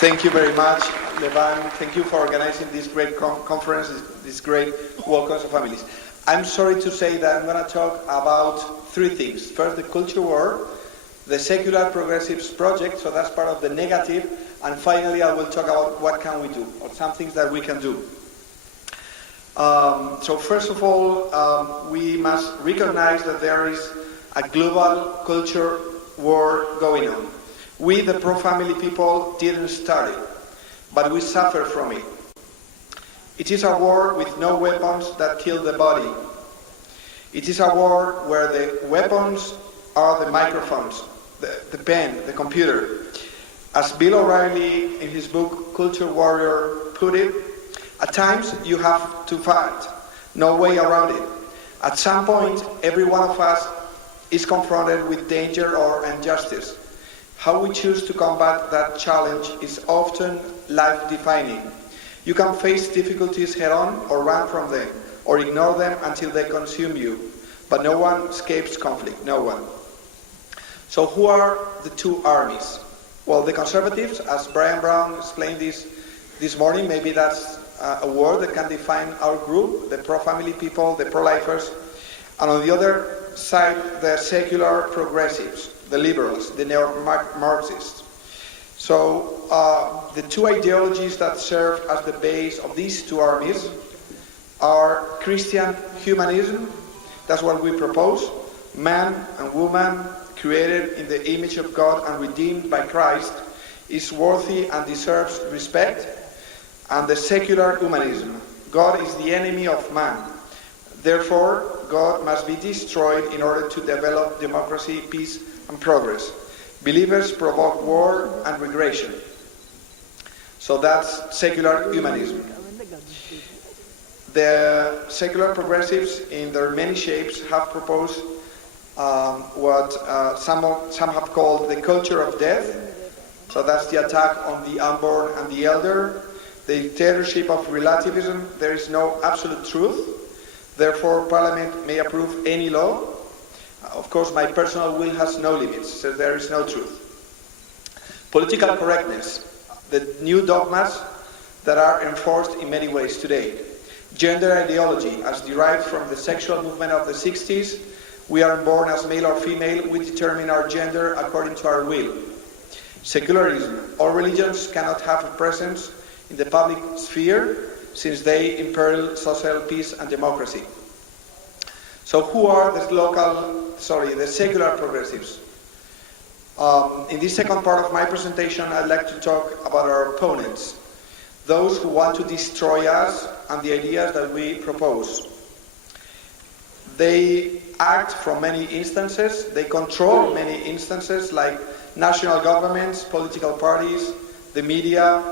Thank you very much, Levan. Thank you for organizing this great conference, this great World Council of Families. I'm sorry to say that I'm going to talk about three things. First, the culture war, the secular progressives project, so that's part of the negative, and finally I will talk about what can we do, or some things that we can do. So first of all, we must recognize that there is a global culture war going on. We, the pro-family people, didn't start it, but we suffer from it. It is a war with no weapons that kill the body. It is a war where the weapons are the microphones, the pen, the computer. As Bill O'Reilly in his book Culture Warrior put it, at times you have to fight, no way around it. At some point, every one of us is confronted with danger or injustice. How we choose to combat that challenge is often life-defining. You can face difficulties head-on or run from them, or ignore them until they consume you. But no one escapes conflict, no one. So who are the two armies? Well, the conservatives, as Brian Brown explained this morning, maybe that's a word that can define our group, the pro-family people, the pro-lifers. And on the other side, the secular progressives, the liberals, the neo-Marxists. So the two ideologies that serve as the base of these two armies are Christian humanism, that's what we propose, man and woman created in the image of God and redeemed by Christ is worthy and deserves respect, and the secular humanism, God is the enemy of man. Therefore, God must be destroyed in order to develop democracy, peace, and progress. Believers provoke war and regression. So that's secular humanism. The secular progressives, in their many shapes, have proposed what some have called the culture of death. So that's the attack on the unborn and the elder, the dictatorship of relativism. There is no absolute truth. Therefore, Parliament may approve any law. Of course, my personal will has no limits, so there is no truth. Political correctness, the new dogmas that are enforced in many ways today. Gender ideology, as derived from the sexual movement of the 60s, we are born as male or female, we determine our gender according to our will. Secularism, all religions cannot have a presence in the public sphere since they imperil social peace and democracy. So who are the secular progressives? In this second part of my presentation, I'd like to talk about our opponents, those who want to destroy us and the ideas that we propose. They act from many instances, they control many instances like national governments, political parties, the media,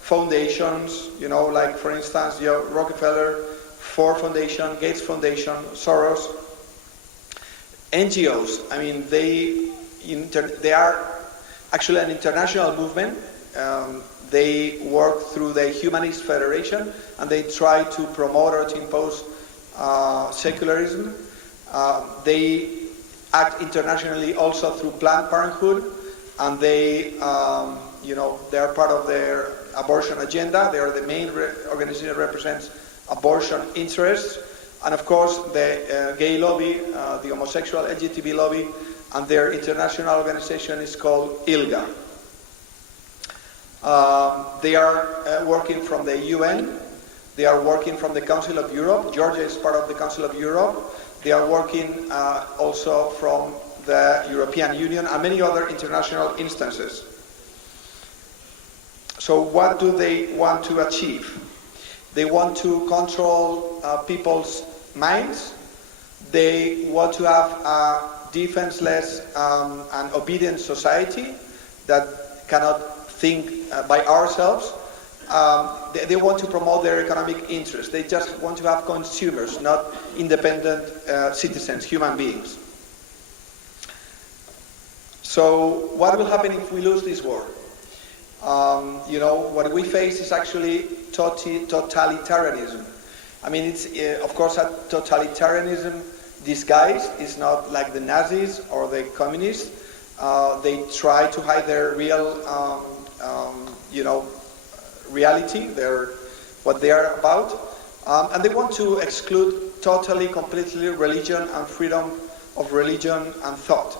foundations, like for instance, Rockefeller, Ford Foundation, Gates Foundation, Soros. NGOs, I mean, they are actually an international movement. They work through the Humanist Federation and they try to promote or to impose secularism. They act internationally also through Planned Parenthood, and they are part of their abortion agenda. They are the main organization that represents abortion interests, and of course the gay lobby, the homosexual LGBT lobby, and their international organization is called ILGA. They are working from the UN, they are working from the Council of Europe. Georgia is part of the Council of Europe. They are working also from the European Union and many other international instances. So what do they want to achieve? They want to control people's minds. They want to have a defenseless and obedient society that cannot think by ourselves. They want to promote their economic interests. They just want to have consumers, not independent citizens, human beings. So what will happen if we lose this war? What we face is actually totalitarianism. I mean, it's of course a totalitarianism disguised. It's not like the Nazis or the communists. They try to hide their real reality, what they are about. And they want to exclude totally, completely religion and freedom of religion and thought.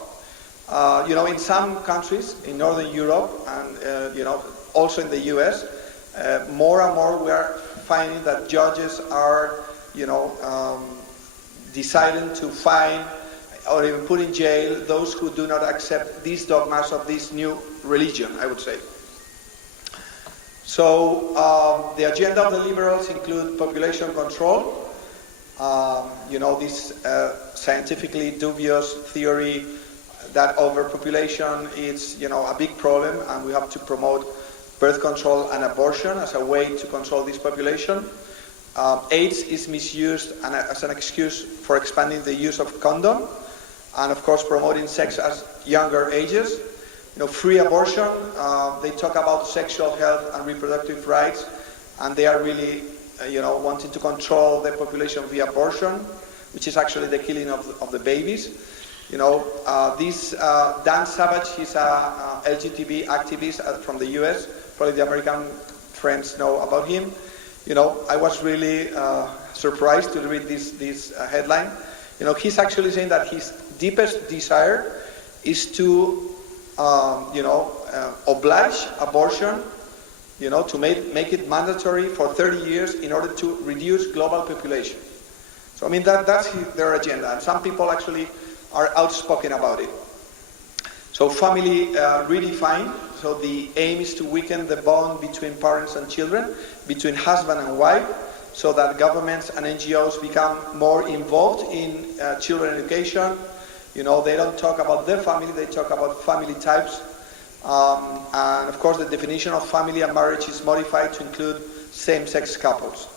In some countries, in Northern Europe and also in the US, more and more we are finding that judges are, deciding to fine or even put in jail those who do not accept these dogmas of this new religion, I would say. So the agenda of the liberals include population control, this scientifically dubious theory that overpopulation is, a big problem, and we have to promote birth control and abortion as a way to control this population. AIDS is misused as an excuse for expanding the use of condom, and of course promoting sex at younger ages. Free abortion, they talk about sexual health and reproductive rights, and they are really, wanting to control the population via abortion, which is actually the killing of the babies. This Dan Savage, he's a LGBT activist from the US. Probably the American friends know about him. I was really surprised to read this headline. He's actually saying that his deepest desire is to oblige abortion, to make it mandatory for 30 years in order to reduce global population. So, that's their agenda, and some people actually are outspoken about it. So, family redefined. So, the aim is to weaken the bond between parents and children, between husband and wife, so that governments and NGOs become more involved in children education. They don't talk about their family, they talk about family types. And of course the definition of family and marriage is modified to include same-sex couples.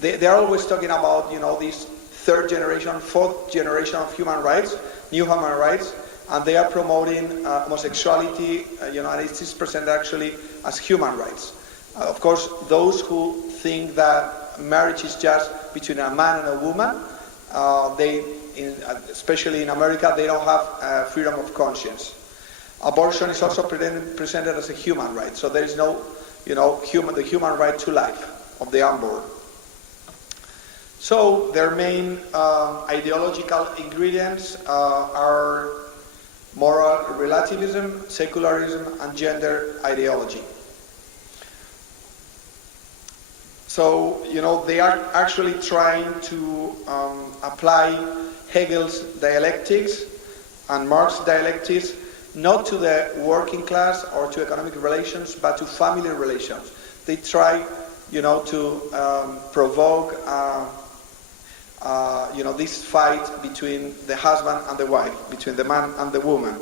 They are always talking about, this third generation, fourth generation of human rights, new human rights, and they are promoting homosexuality, and it is presented actually as human rights. Of course, those who think that marriage is just between a man and a woman, especially in America, they don't have freedom of conscience. Abortion is also presented as a human right, so there is no, the human right to life of the unborn. So their main ideological ingredients are moral relativism, secularism, and gender ideology. So, they are actually trying to apply Hegel's dialectics and Marx's dialectics not to the working class or to economic relations, but to family relations. They try, to provoke, this fight between the husband and the wife, between the man and the woman.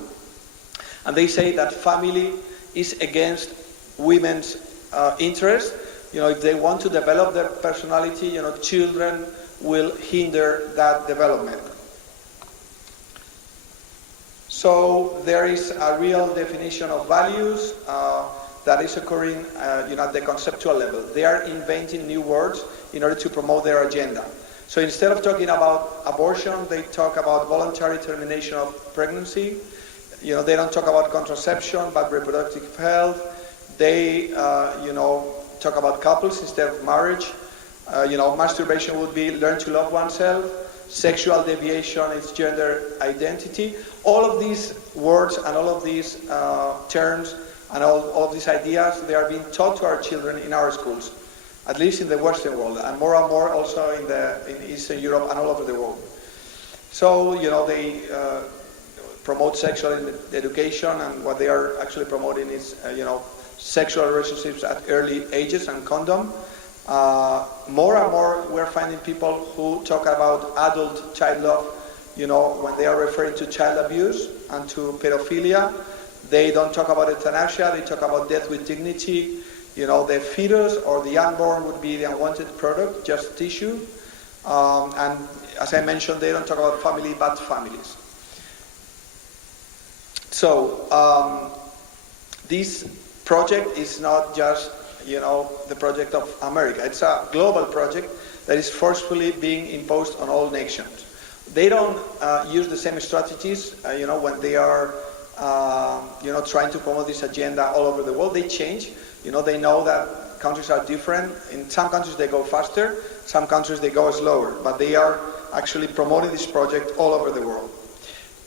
And they say that family is against women's interest. If they want to develop their personality, children will hinder that development. So there is a real definition of values that is occurring, at the conceptual level. They are inventing new words in order to promote their agenda. So instead of talking about abortion, they talk about voluntary termination of pregnancy. They don't talk about contraception, but reproductive health. They, talk about couples instead of marriage. Masturbation would be learn to love oneself. Sexual deviation is gender identity. All of these words and all of these terms and all of these ideas, they are being taught to our children in our schools, at least in the Western world, and more also in Eastern Europe and all over the world. So, they promote sexual education, and what they are actually promoting is, sexual relationships at early ages and condom. More and more we're finding people who talk about adult child love, when they are referring to child abuse and to pedophilia. They don't talk about euthanasia, they talk about death with dignity. The fetus or the unborn would be the unwanted product, just tissue. And as I mentioned, they don't talk about family but families. So this project is not just, the project of America. It's a global project that is forcefully being imposed on all nations. They don't use the same strategies, when they are, trying to promote this agenda all over the world. They change. They know that countries are different. In some countries they go faster, some countries they go slower, but they are actually promoting this project all over the world.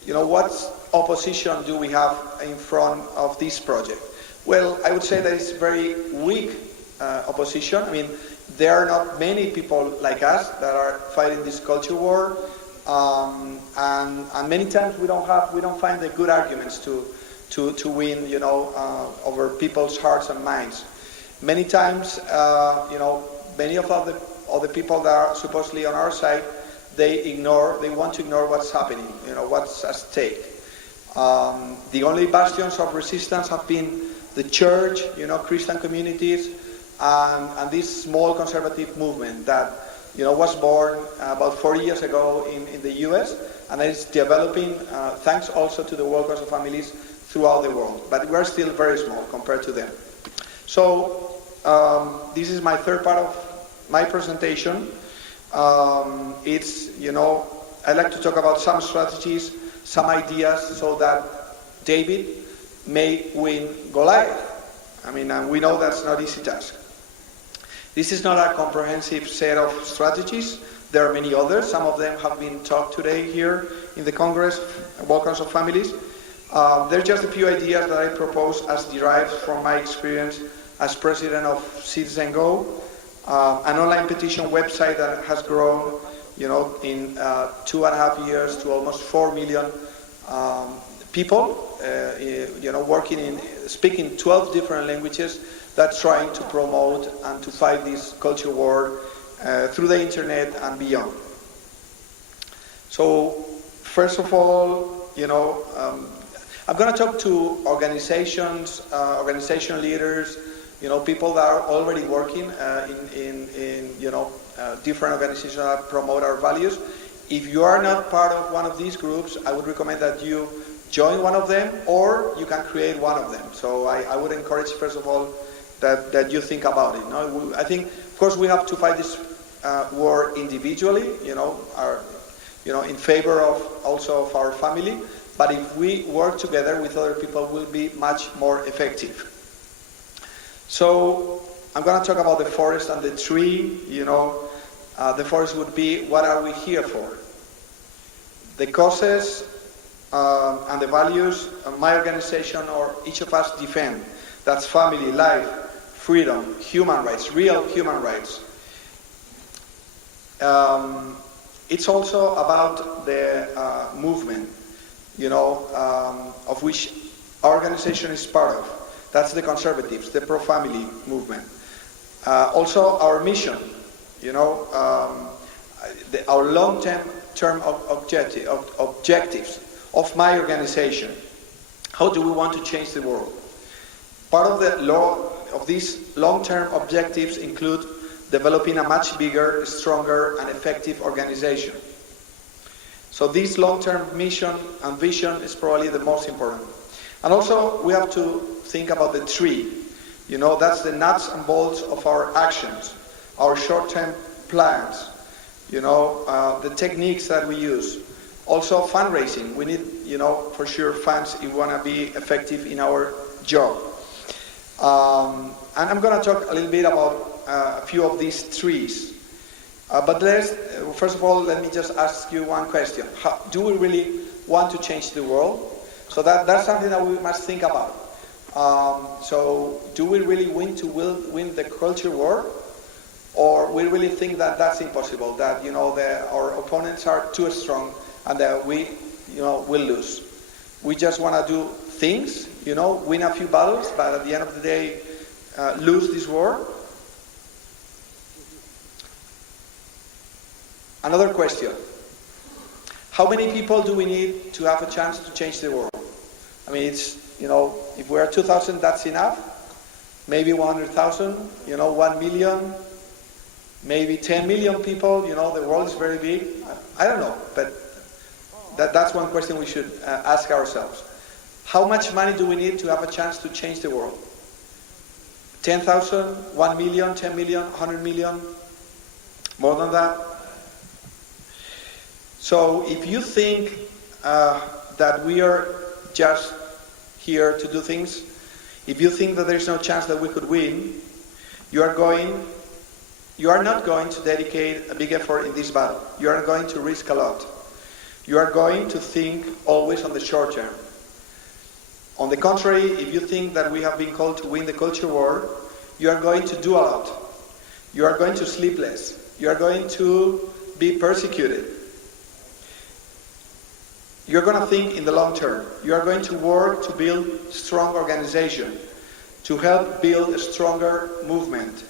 What opposition do we have in front of this project? Well, I would say that it's very weak opposition. I mean, there are not many people like us that are fighting this culture war, and many times we don't find the good arguments to win, over people's hearts and minds. Many times, many of the people that are supposedly on our side, they want to ignore what's happening, what's at stake. The only bastions of resistance have been the church, Christian communities, and this small conservative movement that, was born about 40 years ago in the US, and is developing, thanks also to the workers of families throughout the world. But we're still very small compared to them. So this is my third part of my presentation. I'd like to talk about some strategies, some ideas, so that David may win Goliath. I mean, and we know that's not an easy task. This is not a comprehensive set of strategies. There are many others. Some of them have been talked today here in the Congress, Workers of Families. There are just a few ideas that I propose as derived from my experience as president of CitizenGo, an online petition website that has grown, in 2.5 years to almost 4 million people, speaking 12 different languages, that's trying to promote and to fight this culture war through the internet and beyond. So, first of all, I'm going to talk to organizations, organization leaders, people that are already working in different organizations that promote our values. If you are not part of one of these groups, I would recommend that you join one of them, or you can create one of them. So I would encourage, first of all, that you think about it. I think, of course, we have to fight this war individually, in favor of also of our family. But if we work together with other people, we'll be much more effective. So I'm going to talk about the forest and the tree. The forest would be, what are we here for? The causes and the values my organization or each of us defend. That's family, life, freedom, human rights, real human rights. It's also about the movement, of which our organization is part of. That's the conservatives, the pro-family movement. Also our mission, our long-term objectives of my organization. How do we want to change the world? Part of these long-term objectives include developing a much bigger, stronger, and effective organization. So this long-term mission and vision is probably the most important. And also, we have to think about the tree. That's the nuts and bolts of our actions, our short-term plans, the techniques that we use. Also, fundraising. We need, for sure, funds if we want to be effective in our job. And I'm going to talk a little bit about a few of these trees. But first of all, let me just ask you one question. Do we really want to change the world? So that's something that we must think about. So do we really win the culture war? Or we really think that that's impossible, that our opponents are too strong and that we will lose. We just want to do things, win a few battles, but at the end of the day, lose this war. Another question. How many people do we need to have a chance to change the world? I mean, it's, if we are 2,000, that's enough. Maybe 100,000, 1 million, maybe 10 million people, the world is very big. I don't know, but that's one question we should ask ourselves. How much money do we need to have a chance to change the world? 10,000, 1 million, 10 million, 100 million? More than that? So if you think that we are just here to do things, If you think that there's no chance that we could win, you are not going to dedicate a big effort in this battle. You are going to risk a lot. You are going to think always on the short term. On the contrary, if you think that we have been called to win the culture war, you are going to do a lot. You are going to sleep less. You are going to be persecuted. You're going to think in the long term. You are going to work to build strong organization, to help build a stronger movement.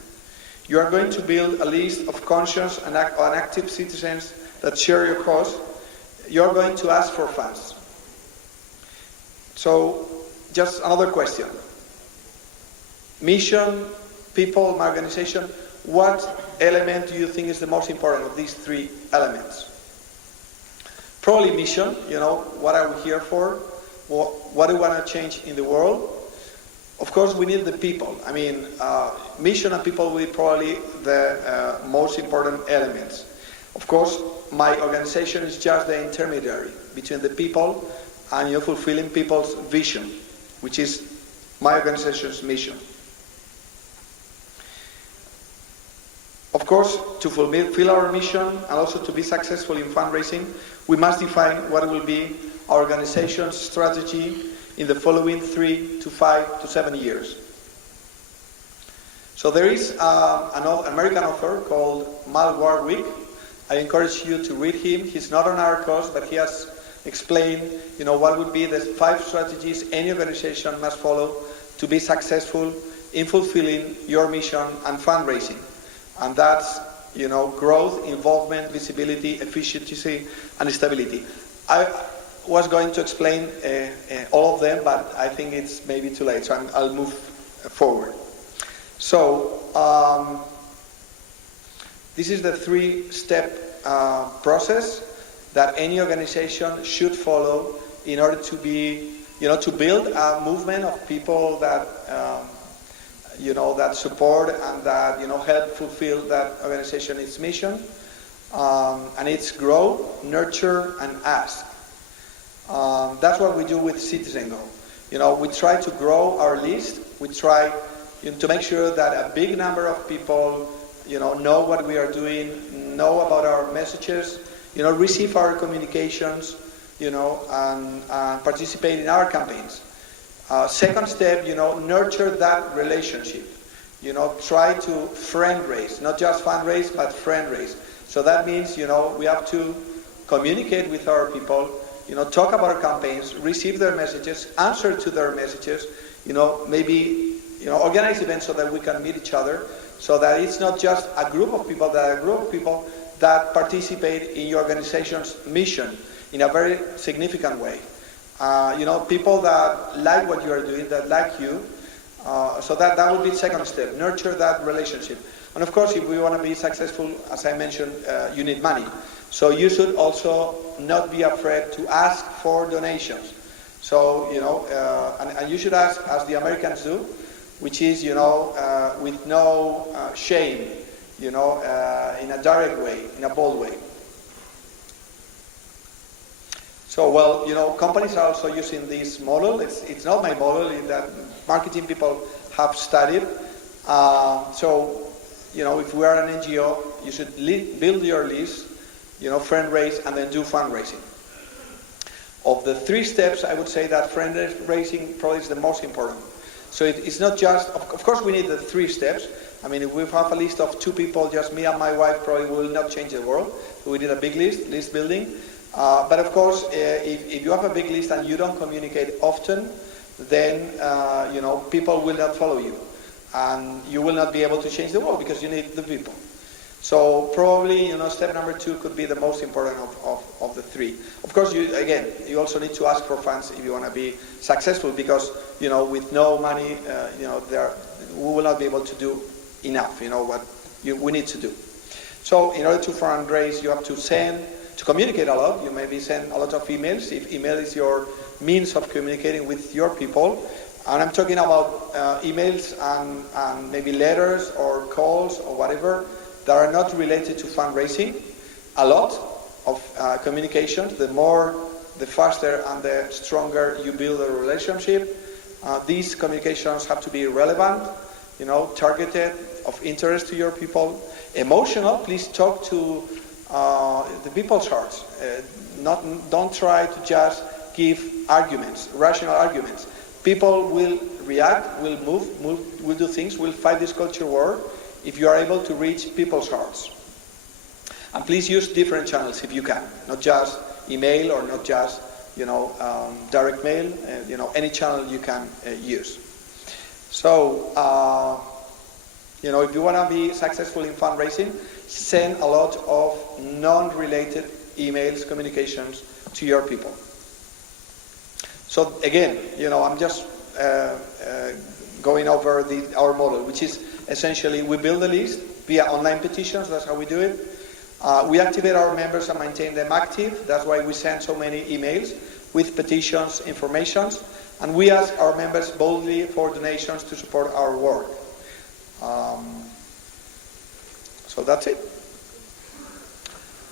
You are going to build a list of conscious and active citizens that share your cause. You're going to ask for funds. So, just another question. Mission, people, my organization, what element do you think is the most important of these three elements? Probably mission, what are we here for? What do we want to change in the world? Of course, we need the people. Mission and people will be probably the most important elements. Of course, my organization is just the intermediary between the people and fulfilling people's vision, which is my organization's mission. Of course, to fulfill our mission and also to be successful in fundraising, we must define what will be our organization's strategy in the following 3 to 5 to 7 years. So there is an American author called Mal Warwick. I encourage you to read him. He's not on our course, but he has explained, what would be the 5 strategies any organization must follow to be successful in fulfilling your mission and fundraising. And that's, growth, involvement, visibility, efficiency, and stability. I was going to explain all of them, but I think it's maybe too late, so I'll move forward. So, this is the 3-step process that any organization should follow in order to be, to build a movement of people that, that support and that, help fulfill that organization, its mission. And it's grow, nurture, and ask. That's what we do with CitizenGo. We try to grow our list. We try to make sure that a big number of people, know what we are doing, know about our messages, receive our communications, and participate in our campaigns. Second step, nurture that relationship. Try to friend raise, not just fundraise, but friend raise. So that means, we have to communicate with our people, talk about our campaigns, receive their messages, answer to their messages, maybe, organize events so that we can meet each other, so that it's not just a group of people, that participate in your organization's mission in a very significant way. People that like what you are doing, that like you, so that would be the second step, nurture that relationship. And of course, if we want to be successful, as I mentioned, you need money. So you should also not be afraid to ask for donations. So, and you should ask, as the Americans do, which is, with no shame, in a direct way, in a bold way. So, well, companies are also using this model. It's not my model, that marketing people have studied. So, if we are an NGO, you should build your list, friend raise, and then do fundraising. Of the 3 steps, I would say that friend raising probably is the most important. So it's not just, of course we need the 3 steps. If we have a list of 2 people, just me and my wife, probably will not change the world. So we need a big list building. But of course, if you have a big list and you don't communicate often, then people will not follow you. And you will not be able to change the world because you need the people. So probably, step number 2 could be the most important of the 3. Of course, you also need to ask for funds if you want to be successful, because, with no money, we will not be able to do enough, what we need to do. So in order to fundraise, you have to communicate a lot. You maybe send a lot of emails, if email is your means of communicating with your people. And I'm talking about emails and maybe letters or calls or whatever that are not related to fundraising. A lot of communications, the faster and the stronger you build a relationship. These communications have to be relevant, targeted, of interest to your people, emotional. Please talk to the people's hearts. Don't try to just give arguments, rational arguments. People will react, will move, will do things, will fight this culture war if you are able to reach people's hearts. And please use different channels if you can, not just email or not just direct mail, any channel you can use. So, if you want to be successful in fundraising, send a lot of non-related emails, communications to your people. So again, I'm just going over our model, which is essentially we build a list via online petitions. That's how we do it. We activate our members and maintain them active. That's why we send so many emails with petitions, informations, and we ask our members boldly for donations to support our work. So that's it.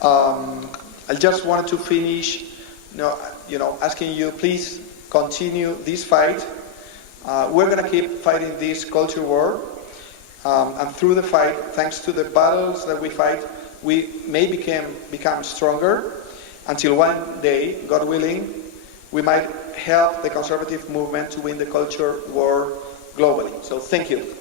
I just wanted to finish, asking you, please continue this fight. We're going to keep fighting this culture war, and through the fight, thanks to the battles that we fight, we may become stronger until one day, God willing, we might help the conservative movement to win the culture war globally. So thank you.